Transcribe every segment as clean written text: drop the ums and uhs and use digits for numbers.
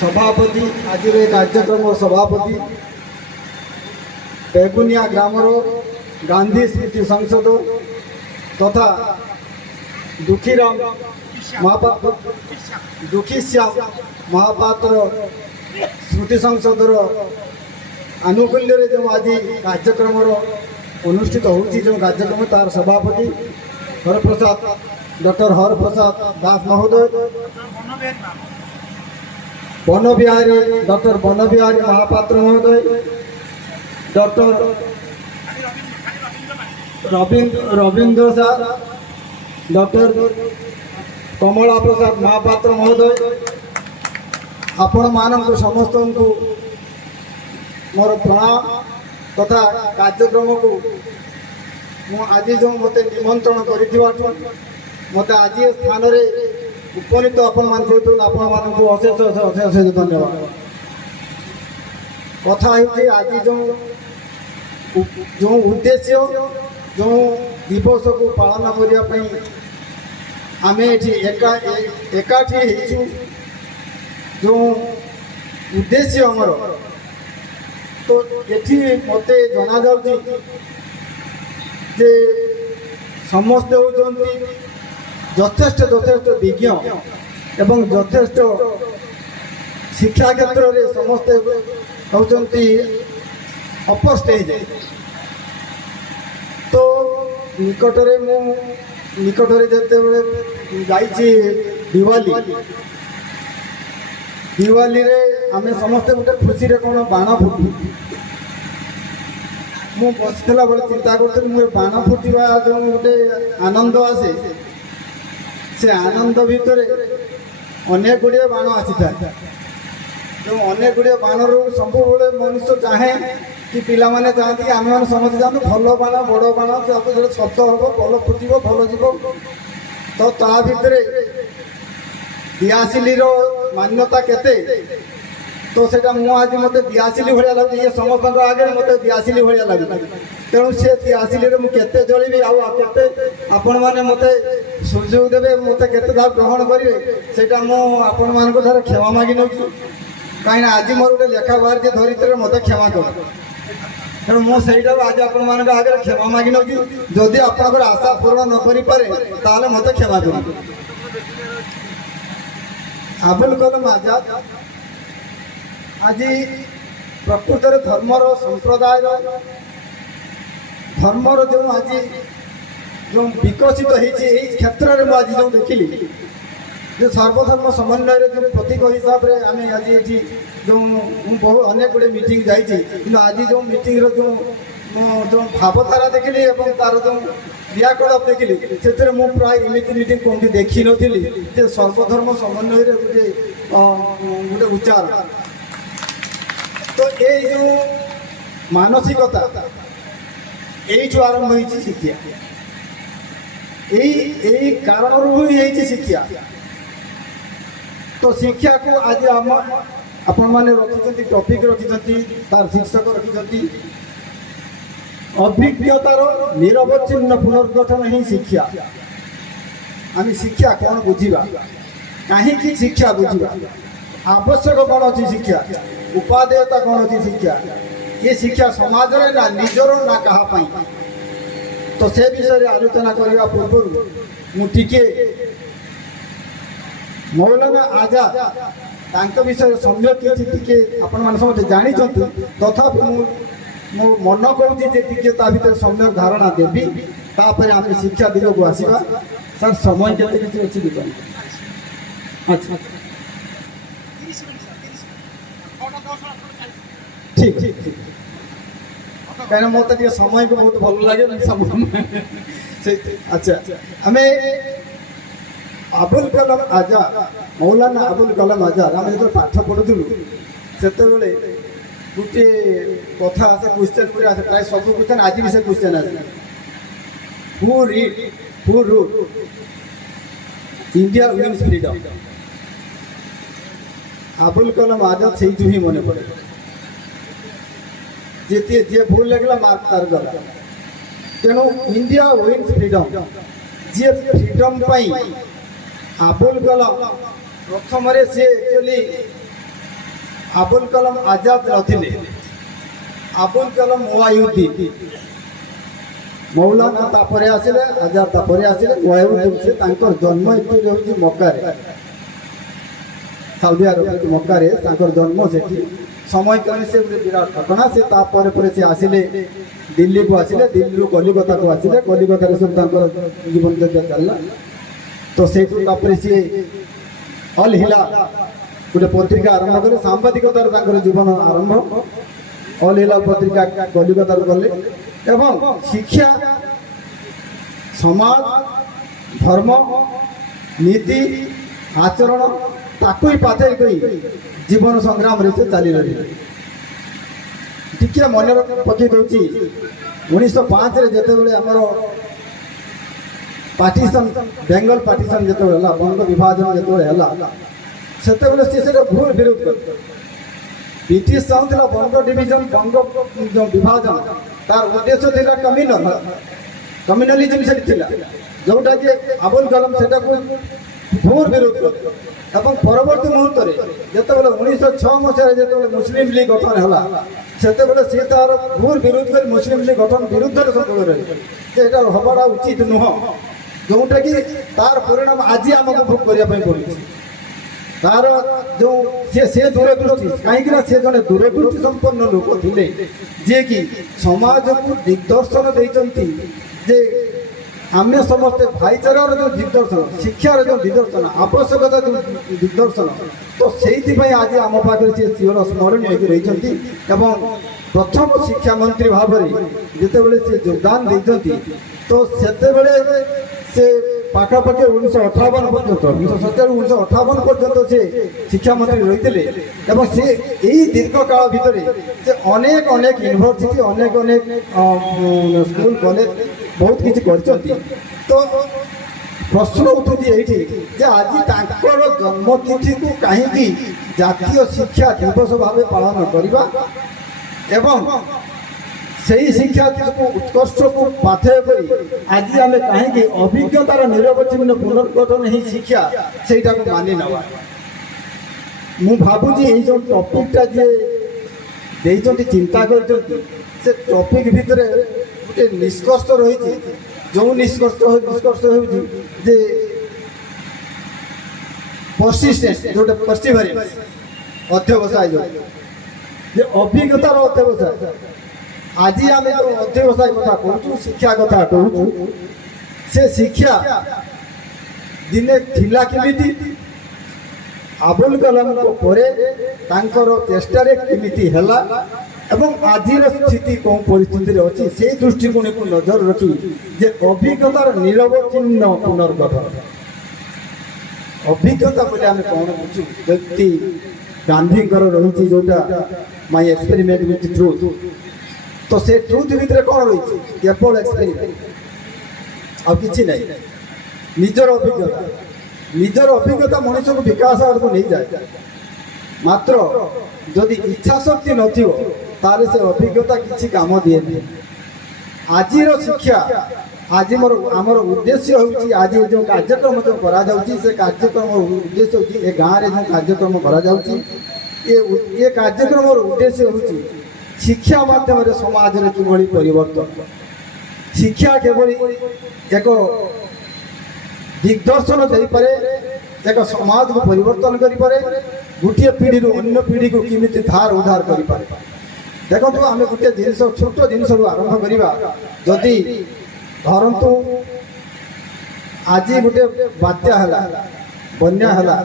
सभापति आज कार्यक्रम सभापति बेगुनिया ग्रामर गांधी स्मृति संसद तथा दुखीराम महापात्र दुखीश्याम महापात्र स्मृति संसदर आनुकूल्य जो आज कार्यक्रम अनुष्ठित होती जो कार्यक्रम तार सभापति हरप्रसाद डॉक्टर हरप्रसाद दास महोदय बनबिहारी डॉक्टर बनबिहारी महापात्र महोदय डॉक्टर रविंद्र सर डॉक्टर कमला प्रसाद महापात्र महोदय आपण मानक समस्त को मोर प्रणाम तथा कार्यक्रम को आज जो मत निमंत्रण कर मत आज स्थान उपनीत आपण मानक अशेष अशेष अशेष धन्यवाद। कथा आज जो जो उद्देश्य जो दिवस को पालन करने आम एकाठी जो उद्देश्य आमर तो ये मत जना जे समस्ते होती यथेष्ट यथेष्ट विज्ञ एवं यथेष्ट शिक्षा क्षेत्र में समस्ते होती अपर स्टेज तो निकटरे मु निकटरे जिते जाइए दिवाली दिवाली रे आमे समस्ते गोटे खुशी रे कौन बाण फुटू मु बसला बेले चिंता करी मुझे बाण फुटा जो गोटे आनंद आसे से आनंद भितर अनेक गुड़िया बाण आसी था जो अनेक गुड़िया बाण सब मनुष्य चाहे कि पिला माने चाहती कि आम समझते जातु भल बाण बड़ बाण जो शब्द हम भल फुटब भल जीव तो ता भितर दियासिली मान्यता केते तो सेटा मु आज मत दियासिली भाया लगे ये समस्त आगे मत दियासिली भाया लगे तेणु से दियासिली मुझे जलिबी आते आपण मैंने मत सुजोग देवे मत के ग्रहण करेंगे सेटा आपण मान क्षमा मागि नौ कहीं आज मोर गोटे लेखा बाहर जे धरित्र मत क्षमा कर तेणु मुझे आज आपण आगे क्षमा मागि नौ जदि आपंकर आशा पूर्ण न करे मत क्षमा कर। अबुल कलाम आजाद आज प्रकृत धर्मर संप्रदाय धर्मर जो आज जो विकसित होती क्षेत्र में आज जो देखिली जो सर्वधर्म समन्वय जो प्रतीक हिसाब से आम आज ये जो बहुत अनेक गुड़े मीटिंग जाइए आज जो मीटिंग जो जो भावधारा देखिली और तार जो क्रियाकलाप देखिली से प्राय इमिति मीटिंग कौन देखी नी सर्वधर्म समन्वय गोटे गोटे उच्चार तो ये जो मानसिकता यू आरंभ हो शिक्षा यही कारण ही शिक्षा तो शिक्षा को आज आम आपण मैंने रखी टॉपिक रखी तार शीर्षक रखी अभिज्ञतार निरवच्छिन्न पुनर्गठन ही शिक्षा। आम शिक्षा कौन बुझा कहीं शिक्षा बुझा आवश्यक कौन अच्छी शिक्षा उपादेयता कौन अच्छी शिक्षा ये शिक्षा समाज रे ना निजर ना कहा तो से विषय आलोचना करने पूर्व मुझे मौलाना आजाद विषय सम्यक किसी आपण मैंने समझे जानी तथापि मो मन कहूँ भर सम्यक धारणा देवी तापर आम शिक्षा दिग को आसवा सर समय के अच्छा ठीक ठीक ठीक कहीं मत समय को बहुत भल लगे अच्छा आम अबुल कलाम आजाद मौलाना अबुल कलाम आजाद आम जो पाठ पढ़ुलु से गोटे कथा आसे क्वेश्चन पूरे आसे प्राय सब क्वेश्चन आज भी से क्वेश्चन आसे who rule India wins freedom Abul Kalam Azad से ही मन पड़े जे भूल लगला मार्क तार गला तेणु इंडिया विन्स फ्रीडम जे फ्रीडम पाई अबुल कलाम प्रथम से एक्चुअली আবুল কালাম আজাদ নথিলে, আবুল কালাম ওয়াহিউদ্দিন, মৌলানা ତାପରେ ଆସିଲେ, ଆଜାଦ ତାପରେ ଆସିଲେ, ଓୟାଉଦ୍ଦିନ ସେ ତାଙ୍କର ଜନ୍ମ ଏଠି ହେଉଛି ମକ୍କାରେ, ସାଉଦି ଆରବ ମକ୍କାରେ ତାଙ୍କର ଜନ୍ମ ସେଠି। ସମୟ କ୍ରମେ ସେ ଗୋଟେ ବିରାଟ ଘଟଣା। ସେ ତାପରେ ପରେ ସେ ଆସିଲେ ଦିଲ୍ଲୀକୁ, ଆସିଲେ ଦିଲ୍ଲୀରୁ କଲିକତାକୁ ଆସିଲେ, କଲିକତାରେ ସବୁ ତାଙ୍କର ଜୀବନଚର୍ଯ୍ୟା ଚାଲିଲା। ତ ସେଇଠୁ ତାପରେ ସିଏ ଅଲ୍ ହିଲା ଗୋଟେ ପତ୍ରିକା ଆରମ୍ଭ କଲେ, ସାମ୍ବାଦିକତାର ତାଙ୍କର ଜୀବନ ଆରମ୍ଭ। ଅଲ୍ ହିଲା ପତ୍ରିକା କଲିକତାରୁ ଗଲେ ଏବଂ ଶିକ୍ଷା, ସମାଜ, ଧର୍ମ, ନୀତି, ଆଚରଣ ତାକୁ ହିଁ ପାଥେୟ କରି ଜୀବନ ସଂଗ୍ରାମରେ ସେ ଚାଲି ରହିଲେ। ଟିକେ ମନେ ପକେଇ ଦେଉଛି, 1905ରେ ଯେତେବେଳେ ଆମର ପାର୍ଟିସନ, ବେଙ୍ଗଲ ପାର୍ଟିସନ ଯେତେବେଳେ ହେଲା, ବଙ୍ଗ ବିଭାଜନ ଯେତେବେଳେ ହେଲା, ସେତେବେଳେ ସେ ସେଟା ଘୋର ବିରୋଧ କଲେ। ବ୍ରିଟିଶ ଚାହୁଁଥିଲା ବଙ୍ଗ ଡିଭିଜନ, ବଙ୍ଗ ବିଭାଜନ, ତାର ଉଦ୍ଦେଶ୍ୟ ଥିଲା କମ୍ୟୁନାଲିଜମ ସେଠି ଥିଲା, ଯୋଉଟାକି ଆବୁଲ କଲାମ ସେଟାକୁ ଘୋର ବିରୋଧ କଲେ। ଏବଂ ପରବର୍ତ୍ତୀ ମୁହୂର୍ତ୍ତରେ ଯେତେବେଳେ 1906 ମସିହାରେ ଯେତେବେଳେ ମୁସଲିମ ଲିଗ ଗଠନ ହେଲା, ସେତେବେଳେ ସେ ତାର ଘୋର ବିରୋଧ କରି ମୁସଲିମ ଲିଗ ଗଠନ ବିରୁଦ୍ଧରେ ସବୁବେଳେ ରହିଲେ ଯେ ଏଇଟା ହବାଟା ଉଚିତ ନୁହଁ, ଯୋଉଟାକି ତାର ପରିଣାମ ଆଜି ଆମକୁ ଭୋଗ କରିବା ପାଇଁ ପଡୁଛି। ତାର ଯେଉଁ ସେ ଦୂରଦୃଷ୍ଟି, କାହିଁକିନା ସେ ଜଣେ ଦୂରଦୃଷ୍ଟି ସମ୍ପନ୍ନ ଲୋକ ଥିଲେ, ଯିଏକି ସମାଜକୁ ଦିଗ୍ଦର୍ଶନ ଦେଇଛନ୍ତି ଯେ ଆମେ ସମସ୍ତେ ଭାଇଚାରାର ଯେଉଁ ଦିଗ୍ଦର୍ଶନ, ଶିକ୍ଷାର ଯେଉଁ ଦିଗ୍ଦର୍ଶନ, ଆବଶ୍ୟକତା ଯେଉଁ ଦିଗ୍ଦର୍ଶନ, ତ ସେଇଥିପାଇଁ ଆଜି ଆମ ପାଖରେ ସେ ଚିର ସ୍ମରଣୀୟ ହୋଇକି ରହିଛନ୍ତି। ଏବଂ ପ୍ରଥମ ଶିକ୍ଷାମନ୍ତ୍ରୀ ଭାବରେ ଯେତେବେଳେ ସେ ଯୋଗଦାନ ଦେଇଛନ୍ତି, ତ ସେତେବେଳେ ସେ ପାଖାପାଖି 1958 ପର୍ଯ୍ୟନ୍ତ, 1957 1958 ପର୍ଯ୍ୟନ୍ତ ସେ ଶିକ୍ଷାମନ୍ତ୍ରୀ ରହିଥିଲେ। ଏବଂ ସେ ଏଇ ଦୀର୍ଘ କାଳ ଭିତରେ ସେ ଅନେକ ୟୁନିଭର୍ସିଟି, ଅନେକ ସ୍କୁଲ, କଲେଜ ବହୁତ କିଛି କରିଛନ୍ତି। ତ ପ୍ରଶ୍ନ ଉଠୁଛି ଏଇଠି ଯେ ଆଜି ତାଙ୍କର ଜନ୍ମତିଥିକୁ କାହିଁକି ଜାତୀୟ ଶିକ୍ଷା ଦିବସ ଭାବେ ପାଳନ କରିବା ଏବଂ ସେହି ଶିକ୍ଷାକୁ ଉତ୍କର୍ଷକୁ ପାଥେୟ କରି ଆଜି ଆମେ କାହିଁକି ଅଭିଜ୍ଞତାର ନିରବଚ୍ଛିନ୍ନ ପୁନର୍ଗଠନ ହିଁ ଶିକ୍ଷା ସେଇଟାକୁ ମାନି ନେବା। ମୁଁ ଭାବୁଛି ଏଇ ଯେଉଁ ଟପିକଟା ଯିଏ ଦେଇଛନ୍ତି, ଚିନ୍ତା କରିଛନ୍ତି, ସେ ଟପିକ ଭିତରେ ଗୋଟେ ନିଷ୍କର୍ଷ ରହିଛି। ଯେଉଁ ନିଷ୍କର୍ଷ ହେଉଛି ଯେ ପରସିଷ୍ଟେନ୍ସ, ଯୋଉଟା ପର୍ସିଭେରାନ୍ସ, ଅଧ୍ୟବସାୟ, ଯେ ଅଭିଜ୍ଞତାର ଅଧ୍ୟବସାୟ। ଆଜି ଆମେ ଯେଉଁ ଅଧ୍ୟବସାୟ କଥା କହୁଛୁ, ଶିକ୍ଷା କଥା କହୁଛୁ, ସେ ଶିକ୍ଷା ଦିନେ ଥିଲା କେମିତି, ଆବୁଲ କଲାମଙ୍କ ପରେ ତାଙ୍କର ଚେଷ୍ଟାରେ କେମିତି ହେଲା ଏବଂ ଆଜିର ସ୍ଥିତି କେଉଁ ପରିସ୍ଥିତିରେ ଅଛି, ସେଇ ଦୃଷ୍ଟିକୋଣକୁ ନଜର ରଖି ଯେ ଅଭିଜ୍ଞତାର ନିରବଚ୍ଛିନ୍ନ ପୁନର୍ଗଠନ। ଅଭିଜ୍ଞତା ବୋଲି ଆମେ କ'ଣ ବୁଝୁ? ବ୍ୟକ୍ତି ଗାନ୍ଧୀଙ୍କର ରହିଛି ଯୋଉଟା ମାଇ ଏକ୍ସପେରିମେଣ୍ଟ ୱିଥ୍ ଟ୍ରୁଥ୍। ତ ସେ ଟ୍ରୁଥ୍ ଭିତରେ କ'ଣ ରହିଛି? କେବଳ ଏକ୍ସପେରିମେଣ୍ଟ, ଆଉ କିଛି ନାହିଁ। ନିଜର ଅଭିଜ୍ଞତା ମଣିଷକୁ ବିକାଶ ଆଡ଼କୁ ନେଇଯାଏ। ମାତ୍ର ଯଦି ଇଚ୍ଛା ଶକ୍ତି ନଥିବ ତାହେଲେ ସେ ଅଭିଜ୍ଞତା କିଛି କାମ ଦିଏ ନାହିଁ। ଆଜିର ଶିକ୍ଷା, ଆମର ଉଦ୍ଦେଶ୍ୟ ହେଉଛି, ଆଜି ଯେଉଁ କାର୍ଯ୍ୟକ୍ରମ ଯେଉଁ କରାଯାଉଛି, ସେ କାର୍ଯ୍ୟକ୍ରମର ଉଦ୍ଦେଶ୍ୟ ହେଉଛି, ଏ ଗାଁରେ ଯେଉଁ କାର୍ଯ୍ୟକ୍ରମ କରାଯାଉଛି, ଏ କାର୍ଯ୍ୟକ୍ରମର ଉଦ୍ଦେଶ୍ୟ ହେଉଛି ଶିକ୍ଷା ମାଧ୍ୟମରେ ସମାଜରେ କିଭଳି ପରିବର୍ତ୍ତନ। ଶିକ୍ଷା କିଭଳି ଏକ ଦିଗ୍ଦର୍ଶନ ଦେଇପାରେ, ଏକ ସମାଜକୁ ପରିବର୍ତ୍ତନ କରିପାରେ, ଗୋଟିଏ ପିଢ଼ିରୁ ଅନ୍ୟ ପିଢ଼ିକୁ କେମିତି ଧାର ଉଦ୍ଧାର କରିପାରେ। ଦେଖନ୍ତୁ, ଆମେ ଗୋଟିଏ ଜିନିଷ, ଛୋଟ ଜିନିଷରୁ ଆରମ୍ଭ କରିବା। ଯଦି ଧରନ୍ତୁ ଆଜି ଗୋଟେ ବାତ୍ୟା ହେଲା, ବନ୍ୟା ହେଲା,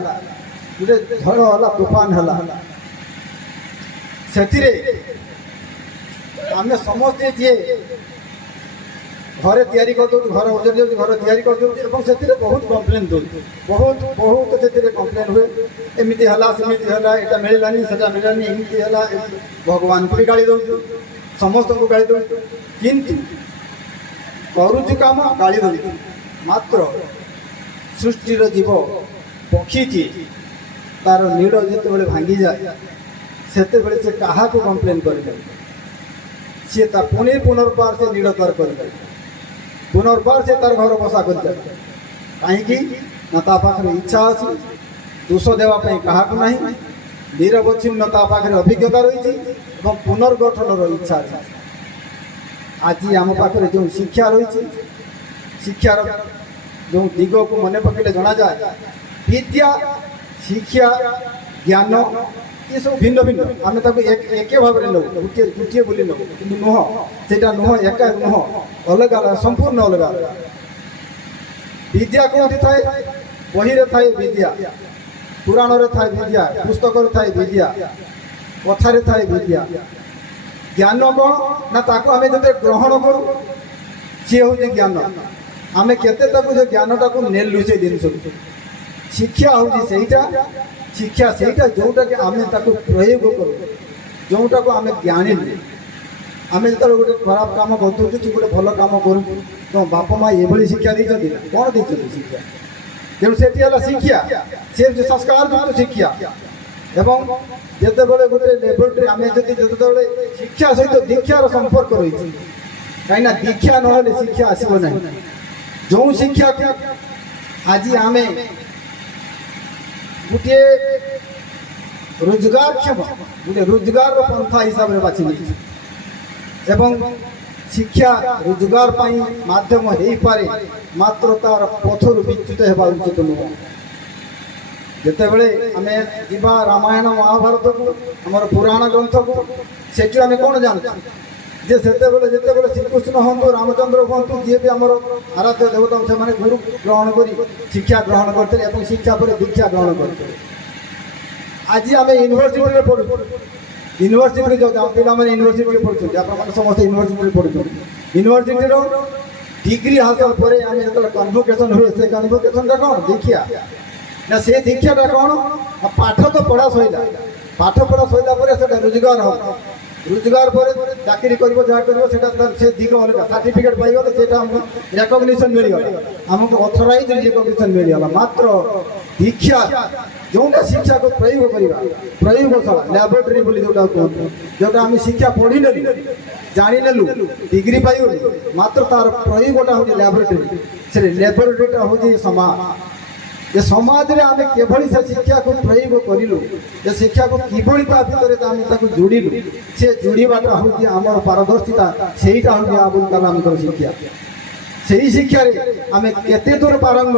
ଗୋଟେ ଝଡ଼ ହେଲା, ତୁଫାନ ହେଲା, ସେଥିରେ ଆମେ ସମସ୍ତେ ଯିଏ ଘରେ ତିଆରି କରିଦେଉଛୁ, ଘର ଓଜରି ଯାଉଛି, ଘର ତିଆରି କରିଦେଉଛି ଏବଂ ସେଥିରେ ବହୁତ କମ୍ପ୍ଲେନ୍ ଦେଉଛୁ, ବହୁତ ସେଥିରେ କମ୍ପ୍ଲେନ୍ ହୁଏ। ଏମିତି ହେଲା, ସେମିତି ହେଲା, ଏଇଟା ମିଳିଲାନି, ସେଟା ମିଳିଲାନି, ଏମିତି ହେଲା। ଭଗବାନଙ୍କୁ ବି ଗାଳି ଦେଉଛୁ, ସମସ୍ତଙ୍କୁ ଗାଳି ଦେଉଛୁ, କିନ୍ତୁ କରୁଛୁ କାମ, ଗାଳି ଦେଉଛୁ। ମାତ୍ର ସୃଷ୍ଟିର ଜୀବ ପକ୍ଷୀଟି ତାର ନୀଡ଼ ଯେତେବେଳେ ଭାଙ୍ଗିଯାଏ, ସେତେବେଳେ ସେ କାହାକୁ କମ୍ପ୍ଲେନ୍ କରିଥାଏ? ସିଏ ତା ପୁନର୍ବାର ସେ ନୀଡ଼ ତାର କରିଥାଏ, ପୁନର୍ବାର ସେ ତାର ଘର ବସା କରିଥାଏ। କାହିଁକି ନା ତା ପାଖରେ ଇଚ୍ଛା ଅଛି, ଦୋଷ ଦେବା ପାଇଁ କାହାକୁ ନାହିଁ। নিরবচ্ছিন্ন তা পাখে অভিজ্ঞতা রয়েছে এবং পুনর্গঠনর ইচ্ছা আছে। আজি আম পাখে যে শিক্ষা রয়েছে, শিক্ষার যে দিগকু মনে পকাইলে জনা যায় বিদ্যা শিক্ষা জ্ঞান এসব ভিন্ন ভিন্ন, আমি তাকে একে ভাবে নেব, গোটিয়ে গোটিয়ে বলি নেব, কিন্তু নুহ, সেটা নুহ, একা নুহ, অলগা, সম্পূর্ণ অলগা। বিদ্যা কোটি থাকে? বহিরে থাকে বিদ্যা, পুরাণরে থাকে বিদ্যা, পুস্তকরে থাকে বিদ্যা, কথারে থাকে বিদ্যা। জ্ঞান কଣ না তাকে আমি যেতে গ্রহণ করু সে হচ্ছে জ্ঞান। আমি কেতে তাকে যে জ্ঞানটাকে নেলু সেই জিনিস। শিক্ষা হচ্ছে সেইটা, শিক্ষা সেইটা ଯେଉଁଟାକି ଆମେ ତାକୁ ପ୍ରୟୋଗ କରୁ, ଯେଉଁଟାକୁ ଆମେ ଜାଣିଲୁ। ଆମେ ଯେତେବେଳେ ଗୋଟେ ଖରାପ କାମ କରୁଛୁ କି ଗୋଟେ ଭଲ କାମ କରୁଛୁ, ତ ବାପା ମା ଏଭଳି ଶିକ୍ଷା ଦେଇଛନ୍ତି ନା କ'ଣ ଦେଇଛନ୍ତି ଶିକ୍ଷା? ତେଣୁ ସେଠି ହେଲା ଶିକ୍ଷା, ସେ ହେଉଛି ସଂସ୍କାରଯୁକ୍ତ ଶିକ୍ଷା। ଏବଂ ଯେତେବେଳେ ଗୋଟେ ଲେବରେଟୋରୀ ଆମେ ଯଦି ଯେତେବେଳେ ଶିକ୍ଷା ସହିତ ଦୀକ୍ଷାର ସମ୍ପର୍କ ରହିଛି, କାହିଁକିନା ଦୀକ୍ଷା ନହେଲେ ଶିକ୍ଷା ଆସିବ ନାହିଁ। ଯେଉଁ ଶିକ୍ଷାକୁ ଆଜି ଆମେ ଗୋଟିଏ ରୋଜଗାରକ୍ଷମ, ଗୋଟେ ରୋଜଗାରର ପନ୍ଥା ହିସାବରେ ବାଛି ନେଇଛି। ଏବଂ ଶିକ୍ଷା ରୋଜଗାର ପାଇଁ ମାଧ୍ୟମ ହେଇପାରେ, ମାତ୍ର ତାର ପଥରୁ ବିଚ୍ୟୁତ ହେବା ଉଚିତ ନୁହଁ। ଯେତେବେଳେ ଆମେ ଯିବା ରାମାୟଣ ମହାଭାରତକୁ, ଆମର ପୁରାଣ ଗ୍ରନ୍ଥକୁ, ସେଠି ଆମେ କ'ଣ ଜାଣୁଛୁ ଯେ ଯେତେବେଳେ ଶ୍ରୀକୃଷ୍ଣ ହୁଅନ୍ତୁ, ରାମଚନ୍ଦ୍ର ହୁଅନ୍ତୁ, ଯିଏ ବି ଆମର ଆରାଧ୍ୟ ଦେବତା, ସେମାନେ ଗୁରୁ ଗ୍ରହଣ କରି ଶିକ୍ଷା ଗ୍ରହଣ କରିଥିଲେ ଏବଂ ଶିକ୍ଷା ପରେ ଦୀକ୍ଷା ଗ୍ରହଣ କରିଥିଲେ। ଆଜି ଆମେ ୟୁନିଭର୍ସିଟିରେ ପଢ଼ୁଛୁ, ୟୁନିଭର୍ସିଟିରେ ଯେଉଁ ପିଲାମାନେ ୟୁନିଭର୍ସିଟିରେ ପଢ଼ୁଛନ୍ତି, ଆପଣମାନେ ସମସ୍ତେ ୟୁନିଭର୍ସିଟିରେ ପଢ଼ୁଛନ୍ତି। ୟୁନିଭର୍ସିଟିର ডিগ্রি হাসল পরে আমি যেତେବେଳେ কনভোকেশন ହୁଏ, ସେ କନଭୋକେସନଟା କ'ଣ? ଦୀକ୍ଷା। ନା ସେ ଦୀକ୍ଷାଟା କ'ଣ? ପାଠ ତ ପଢ଼ା ସରିଲା, ପାଠ ପଢ଼ା ସରିଲା ପରେ ସେଟା ରୋଜଗାର ହେବ। ରୋଜଗାର ପରେ ଚାକିରି କରିବ, ଯାହା କରିବ ସେଟା ସେ ଦିଗ ଅଲଗା। ସାର୍ଟିଫିକେଟ୍ ପାଇଗଲେ ସେଟା ଆମକୁ ରେକଗ୍ନିସନ୍ ମିଳିଗଲା, ଆମକୁ ଅଥରାଇଜ୍ ରେକଗ୍ନିସନ୍ ମିଳିଗଲା। ମାତ୍ର ଦୀକ୍ଷା ଯେଉଁଟା ଶିକ୍ଷାକୁ ପ୍ରୟୋଗ କରିବା, ପ୍ରୟୋଗଶାଳା ଲ୍ୟାବୋରେଟୋରୀ ବୋଲି ଯେଉଁଟା କୁହନ୍ତୁ, ଯେଉଁଟା ଆମେ ଶିକ୍ଷା ପଢ଼ିନେଲୁ, ଜାଣିନେଲୁ, ଡିଗ୍ରୀ ପାଇଗଲୁ, ମାତ୍ର ତାର ପ୍ରୟୋଗଟା ହେଉଛି ଲ୍ୟାବୋରେଟୋରୀ। ସେ ଲ୍ୟାବୋରେଟୋରୀଟା ହେଉଛି ସମାଜ। ଏ ସମାଜରେ ଆମେ କିଭଳି ସେ ଶିକ୍ଷାକୁ ପ୍ରୟୋଗ କରିଲୁ, ଏ ଶିକ୍ଷାକୁ କିଭଳି ତା ଭିତରେ ଆମେ ତାକୁ ଯୋଡ଼ିଲୁ, ସେ ଯୋଡ଼ିବାଟା ହେଉଛି ଆମର ପାରଦର୍ଶିତା। ସେଇଟା ହେଉଛି ଆବୁଲ କାଲାମଙ୍କର ଶିକ୍ଷା। ସେହି ଶିକ୍ଷାରେ ଆମେ କେତେ ଦୂର ପାରଙ୍ଗମ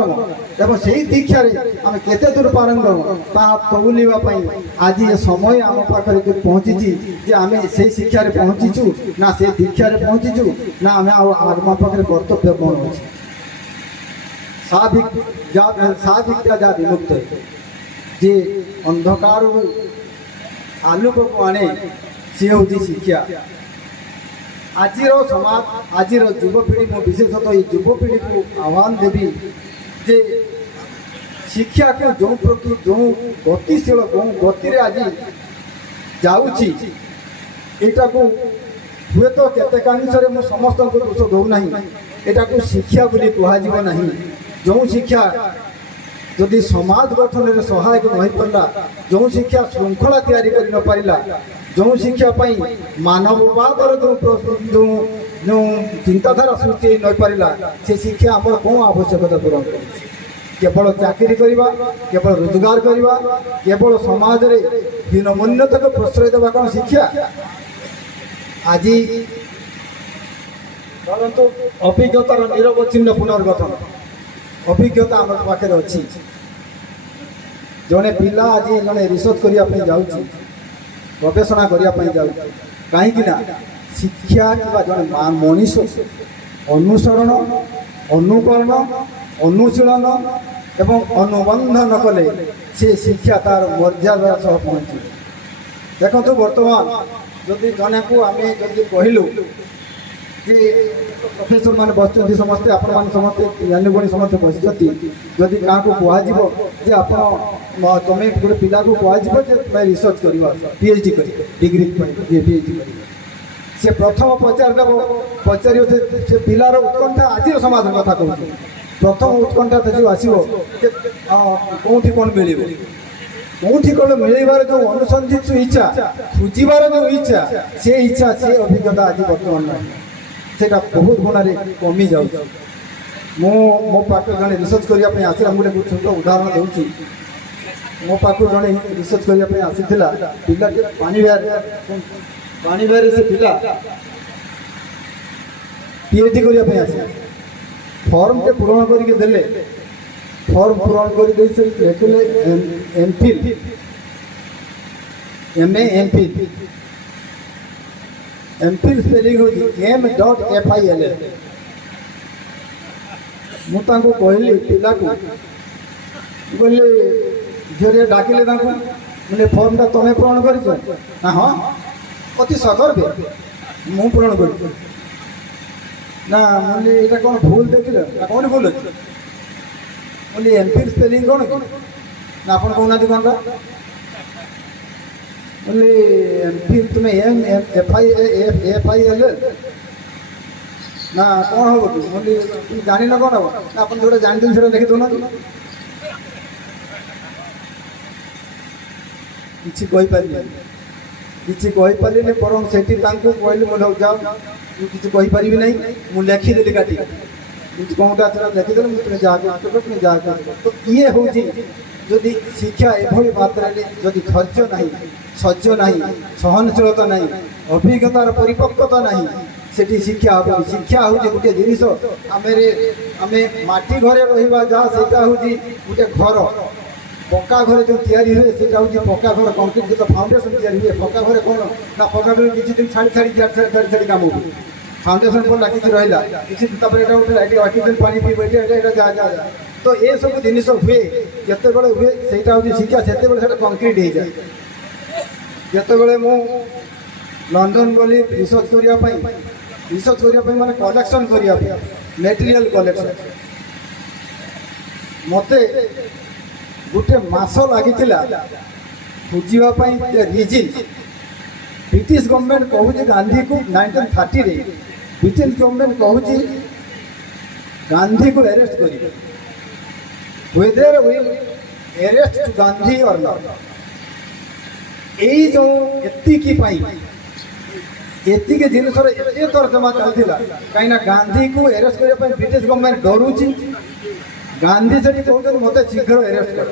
ଏବଂ ସେହି ଦୀକ୍ଷାରେ ଆମେ କେତେ ଦୂର ପାରଙ୍ଗମ, ତାହା ତଉଲିବା ପାଇଁ ଆଜି ଏ ସମୟ ଆମ ପାଖରେ ପହଞ୍ଚିଛି ଯେ ଆମେ ସେହି ଶିକ୍ଷାରେ ପହଞ୍ଚିଛୁ ନା ସେ ଦୀକ୍ଷାରେ ପହଞ୍ଚିଛୁ, ନା ଆମେ ଆଉ ଆମ ପାଖରେ କର୍ତ୍ତବ୍ୟ କ'ଣ ଅଛି। ସାବିତ୍ୟା ଯା ବିମୁକ୍ତ ଯେ ଅନ୍ଧକାରରୁ ଆଲୋକକୁ ଆଣେ, ସିଏ ହେଉଛି ଶିକ୍ଷା। ଆଜିର ସମାଜ, ଆଜିର ଯୁବପିଢ଼ି, ମୁଁ ବିଶେଷତଃ ଏଇ ଯୁବପିଢ଼ିକୁ ଆହ୍ୱାନ ଦେବି ଯେ ଶିକ୍ଷାକୁ ଯେଉଁ ଗତିଶୀଳ, ଯେଉଁ ଗତିରେ ଆଜି ଯାଉଛି, ଏଇଟାକୁ ହୁଏତ କେତେକାଂଶରେ ମୁଁ ସମସ୍ତଙ୍କୁ ଦୋଷ ଦେଉନାହିଁ, ଏଟାକୁ ଶିକ୍ଷା ବୋଲି କୁହାଯିବ ନାହିଁ। ଯେଉଁ ଶିକ୍ଷା ଯଦି ସମାଜ ଗଠନରେ ସହାୟକ ନ ହୋଇପାରିଲା, ଯେଉଁ ଶିକ୍ଷା ଶୃଙ୍ଖଳା ତିଆରି କରି ନ ପାରିଲା, ଯେଉଁ ଶିକ୍ଷା ପାଇଁ ମାନବବାଦର ଯେଉଁ ଚିନ୍ତାଧାରା ସୃଷ୍ଟି ହେଇ ନପାରିଲା, ସେ ଶିକ୍ଷା ଆମର କ'ଣ ଆବଶ୍ୟକତା ପୂରଣ କରୁଛି? କେବଳ ଚାକିରି କରିବା, କେବଳ ରୋଜଗାର କରିବା, କେବଳ ସମାଜରେ ହୀନମନ୍ୟତାକୁ ପ୍ରଶ୍ରୟ ଦେବା କ'ଣ ଶିକ୍ଷା? ଆଜି ଧରନ୍ତୁ ଅଭିଜ୍ଞତାର ନିରବଚ୍ଛିନ୍ନ ପୁନର୍ଗଠନ, ଅଭିଜ୍ଞତା ଆମ ପାଖରେ ଅଛି। ଜଣେ ପିଲା ଆଜି ଜଣେ ରିସର୍ଚ୍ଚ କରିବା ପାଇଁ ଯାଉଛି, ଗବେଷଣା କରିବା ପାଇଁ ଯାଉଛି, କାହିଁକି ନା ଶିକ୍ଷା କିମ୍ବା ଜଣେ ମଣିଷ ଅନୁସରଣ, ଅନୁକରଣ, ଅନୁଶୀଳନ ଏବଂ ଅନୁବନ୍ଧନ କଲେ ସେ ଶିକ୍ଷା ତାର ମର୍ଯ୍ୟାଦା ସହ ପହଞ୍ଚିବ। ଦେଖନ୍ତୁ ବର୍ତ୍ତମାନ ଯଦି ଜଣକୁ ଆମେ ଯଦି କହିଲୁ ଯେ ପ୍ରଫେସର ମାନେ ବସିଛନ୍ତି ସମସ୍ତେ, ଆପଣମାନେ ସମସ୍ତେ ଜ୍ଞାନୀଗୁଣୀ ସମସ୍ତେ ବସିଛନ୍ତି, ଯଦି କାହାକୁ କୁହାଯିବ ଯେ ଆପଣ ତମେ ଗୋଟେ ପିଲାକୁ କୁହାଯିବ ଯେ ତୁମେ ରିସର୍ଚ୍ଚ କରିବ, PhD କରିବ, ଡିଗ୍ରୀ ପାଇଁ PhD କରିବ, ସେ ପ୍ରଥମ ପଚାରିବ ସେ ପିଲାର ଉତ୍କଣ୍ଠା। ଆଜିର ସମାଜ କଥା କହୁଛି, ପ୍ରଥମ ଉତ୍କଣ୍ଠା ଯେଉଁ ଆସିବ ଯେ କେଉଁଠି କ'ଣ ମିଳିବ, କେଉଁଠି କ'ଣ ମିଳିବାର ଯେଉଁ ଅନୁସନ୍ଧିତ ଇଚ୍ଛା, ଖୋଜିବାର ଯେଉଁ ଇଚ୍ଛା, ସେ ଇଚ୍ଛା, ସେ ଅଭିଜ୍ଞତା ଆଜି ବର୍ତ୍ତମାନ ନାହିଁ, ସେଇଟା ବହୁତ ଗୁଣରେ କମି ଯାଉଛି। ମୁଁ ମୋ ପାଖରେ ଜଣେ ରିସର୍ଚ୍ଚ କରିବା ପାଇଁ ଆସିଲା, ମୁଁ ଗୋଟେ ଛୋଟ ଉଦାହରଣ ଦେଉଛି। ମୋ ପାଖକୁ ଜଣେ ରିସର୍ଚ୍ଚ କରିବା ପାଇଁ ଆସିଥିଲା ପିଲାଟି ପାଣି ବାହାରେ ସେ ପିଲା PhD କରିବା ପାଇଁ ଆସିଲା ଫର୍ମଟେ ପୂରଣ କରିକି ଦେଲେ ଫର୍ମ ପୂରଣ କରି ଦେଇ ସେ ଲେଖିଲେ MPhil MA MPhil ସ୍ପେଲିଂ ହେଉଛି M.FIL ମୁଁ ତାଙ୍କୁ କହିଲି ପିଲାକୁ କହିଲି ଝିଅରେ ଡାକିଲେ ତାଙ୍କୁ ମାନେ ଫର୍ମଟା ତମେ ପୂରଣ କରିଛ ନା ହଁ ଅତି ସଦର୍ଭେ ମୁଁ ପୂରଣ କରିଛି ନା ମୁଁ ଏଇଟା କ'ଣ ଭୁଲ ଦେଖିଲ ନା କ'ଣ ଭୁଲ ଅଛି ମୁଁ MPhil ସ୍ପେଲିଂ କ'ଣ କି ନା ଆପଣ କହୁନାହାନ୍ତି କ'ଣଟା ମୁଁ MPhil ତୁମେ MFIL ନା କ'ଣ ହବ କି ମୁଁ তুমি ଜାଣିନ କ'ଣ ହବ ନା ଆପଣ ଯେଉଁଟା ଜାଣିଛନ୍ତି ସେଇଟା ଲେଖି ଦେଉନାହାନ୍ତି କିଛି କହିପାରିଲିନି ବରଂ ସେଠି ତାଙ୍କୁ କହିଲି ମୁଁ ଯାଅ ମୁଁ କିଛି କହିପାରିବି ନାହିଁ ମୁଁ ଲେଖିଦେଲି କାଟି କ'ଣଟା ଥିଲା ଲେଖିଦେଲି ମୁଁ ତୁମେ ଯାହା ତୁମେ ଯାହା ତ ଇଏ ହେଉଛି ଯଦି ଶିକ୍ଷା ଏଭଳି ମାତ୍ରାରେ ଯଦି ଧୈର୍ଯ୍ୟ ନାହିଁ ସହ୍ୟ ନାହିଁ ସହନଶୀଳତା ନାହିଁ ଅଭିଜ୍ଞତାର ପରିପକ୍ୱତା ନାହିଁ ସେଠି ଶିକ୍ଷା ହେବନି ଶିକ୍ଷା ହେଉଛି ଗୋଟିଏ ଜିନିଷ ଆମେ ମାଟି ଘରେ ରହିବା ଯାହା ସେଇଟା ହେଉଛି ଗୋଟେ ଘର ପକ୍କା ଘରେ ଯେଉଁ ତିଆରି ହୁଏ ସେଇଟା ହେଉଛି ପକ୍କା ଘର କଂକ୍ରିଟ ଯେତେ ଫାଉଣ୍ଡେସନ୍ ତିଆରି ହୁଏ ପକ୍କା ଘରେ କ'ଣ ନା ପକ୍କା ଘରେ କିଛି ଦିନ ଛାଡ଼ି କାମ ହୁଏ ଫାଉଣ୍ଡେସନ୍ ପଡ଼ିଲା କିଛି ରହିଲା କିଛି ତାପରେ ଏଇଟା ଗୋଟେ ଅଟିଦିନ ପାଣି ପିଇବ ଏଇଟା ଯାହା ତ ଏସବୁ ଜିନିଷ ହୁଏ ଯେତେବେଳେ ହୁଏ ସେଇଟା ହେଉଛି ଶିକ୍ଷା ସେତେବେଳେ ସେଇଟା କଂକ୍ରିଟ ହେଇଯାଏ ଯେତେବେଳେ ମୁଁ ଲଣ୍ଡନ ଗଲି ରିସର୍ଚ୍ଚ କରିବା ପାଇଁ ମାନେ କଲେକ୍ସନ୍ କରିବା ପାଇଁ ମେଟେରିଆଲ କଲେକ୍ସନ୍ ମୋତେ ଗୋଟେ ମାସ ଲାଗିଥିଲା ବୁଝିବା ପାଇଁ ରିଜିନ୍ ବ୍ରିଟିଶ ଗଭର୍ଣ୍ଣମେଣ୍ଟ କହୁଛି ଗାନ୍ଧୀକୁ 1930ରେ ବ୍ରିଟିଶ ଗଭର୍ଣ୍ଣମେଣ୍ଟ କହୁଛି ଗାନ୍ଧୀକୁ ଆରେଷ୍ଟ କରିବେ whether will arrest Gandhi or not ଏଇ ଯେଉଁ ଏତିକି ଜିନିଷର ଏତେ ତର୍ଜମା ଚାଲିଥିଲା କାହିଁକିନା ଗାନ୍ଧୀକୁ ଆରେଷ୍ଟ କରିବା ପାଇଁ ବ୍ରିଟିଶ ଗଭର୍ଣ୍ଣମେଣ୍ଟ ଡରୁଛି ଗାନ୍ଧୀ ସେଠି କହୁଛନ୍ତି ମୋତେ ଶୀଘ୍ର ଆରେଷ୍ଟ କର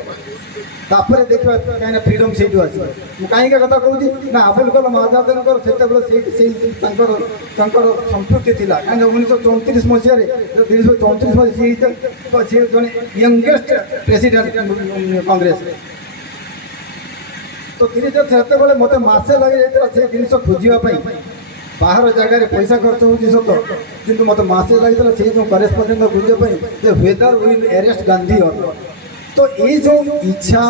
ତାପରେ ଦେଖିବା କାହିଁକିନା ଫ୍ରିଡମ୍ ସେଇଠୁ ଆସିବ ମୁଁ କାହିଁକି କଥା କହୁଛି ନା ଆବୁଲ କଲାମ ଆଜାଦଙ୍କର ସେତେବେଳେ ସେଇ ତାଙ୍କର ସମ୍ପୃକ୍ତି ଥିଲା କାହିଁକିନା 1934 ମସିହାରେ 1934 ମସିହା ସିଏ ଜଣେ ୟଙ୍ଗେଷ୍ଟ ପ୍ରେସିଡେଣ୍ଟ କଂଗ୍ରେସ ତ ସେତେବେଳେ ମୋତେ ମାସେ ଲାଗିଯାଇଥିଲା ସେ ଜିନିଷ ଖୋଜିବା ପାଇଁ ବାହାର ଜାଗାରେ ପଇସା ଖର୍ଚ୍ଚ ହେଉଛି ସତ କିନ୍ତୁ ମୋତେ ମାସେ ଲାଗିଥିଲା ସେଇ ଯେଉଁ କରେସ୍ପଣ୍ଡେଣ୍ଟ ଖୋଜିବା ପାଇଁ ଯେ whether will arrest ଗାନ୍ଧୀ ତ ଏଇ ଯେଉଁ ଇଚ୍ଛା